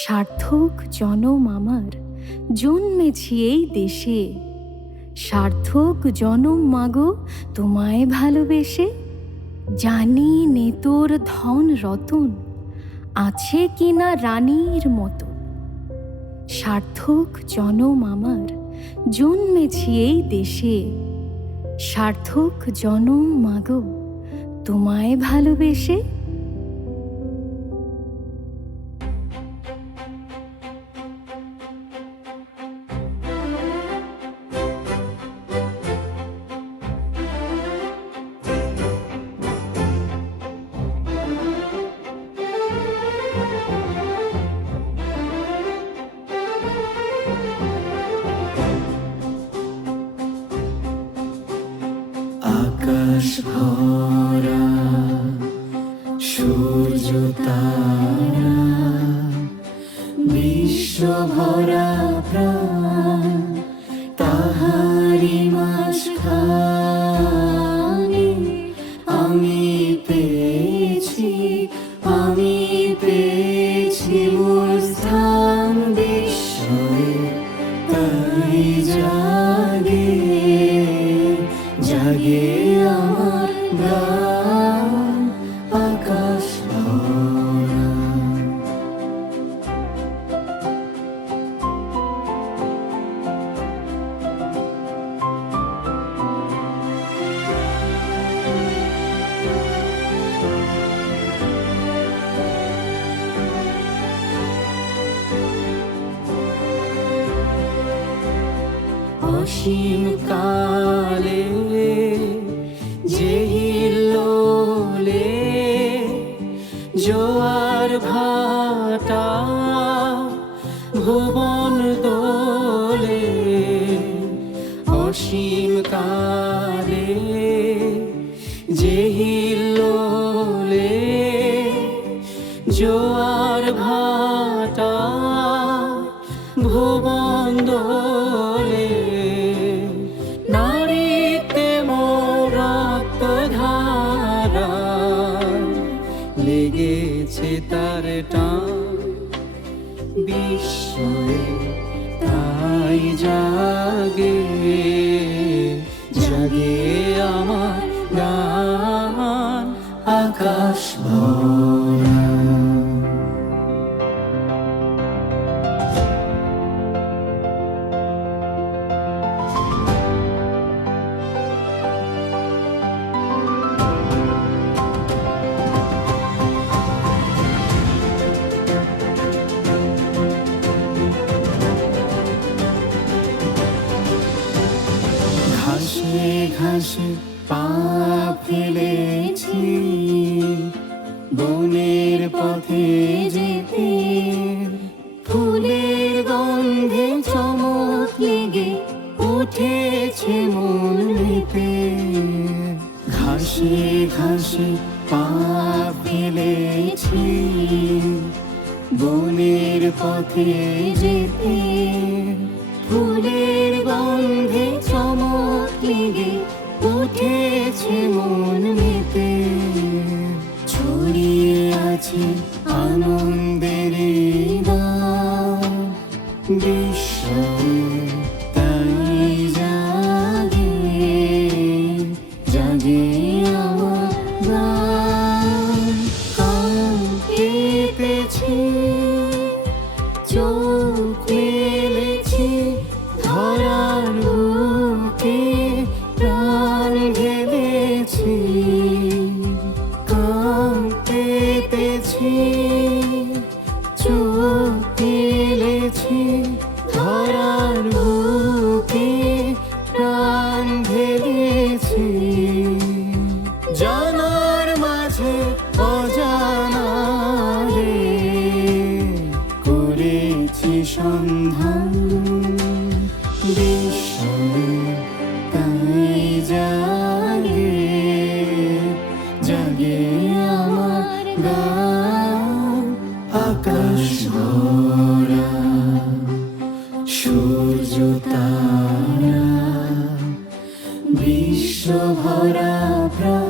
সার্থক জনম আমার জন্মেছি এই দেশে, সার্থক জনম মাগো তোমায় ভালোবেসে। জানি নে তোর ধন রতন আছে কিনা রানীর মতো, সার্থক জনম আমার জন্মেছি এই দেশে, সার্থক জনম মাগো তোমায় ভালোবেসে। আকাশ ভরা সূর্য তারা, বিশ্ব ভরা প্রাণ, তাহারি মাঝখানে আমি পেয়েছি মোর স্থান বিস্ময়ে। তাই জাগে জাগে আমার গান আকাশ ভরা। অসীম কালে যে হিল্লোলে জোয়ার ভাটা ভুবন দোলে, অসীম কালে যে হিল্লোলে জোয়ার ভাটা ভুবন দোলে। নারীতে মোর রক্তধারা লেগেছে তার টান বিস্ময়ে। তাই জাগে জাগে আমার গান আকাশ ভরা। ঘাসে ঘাসে পা ফেলেছি বনের পথে যেতে, ফুলের গন্ধে চমক লেগে উঠেছে মন মেতে। ঘাসে ঘাসে পা ফেলেছি বনের পথে যেতে, ফুলের গন্ধে চমক লেগে উঠেছে মন মেতে। ছড়িয়ে আছে আনন্দের গান বিস্ময়ে। তাই জাগে জাগে আমার গান। কান পেতেছি চোখ মেলেছি ধরার বুকে প্রাণ ঢেলেছি। কান পেতেছি চোখ মেলেছি ধরার বুকে প্রাণ ঢেলেছি। জানার মাঝে অজানা রে করেছি সন্ধান বিস্ময়ে। তাই জাগে জাগে আমার গান আকাশ ভরা। সূর্য তারা বিশ্ব ভরা প্রাণ।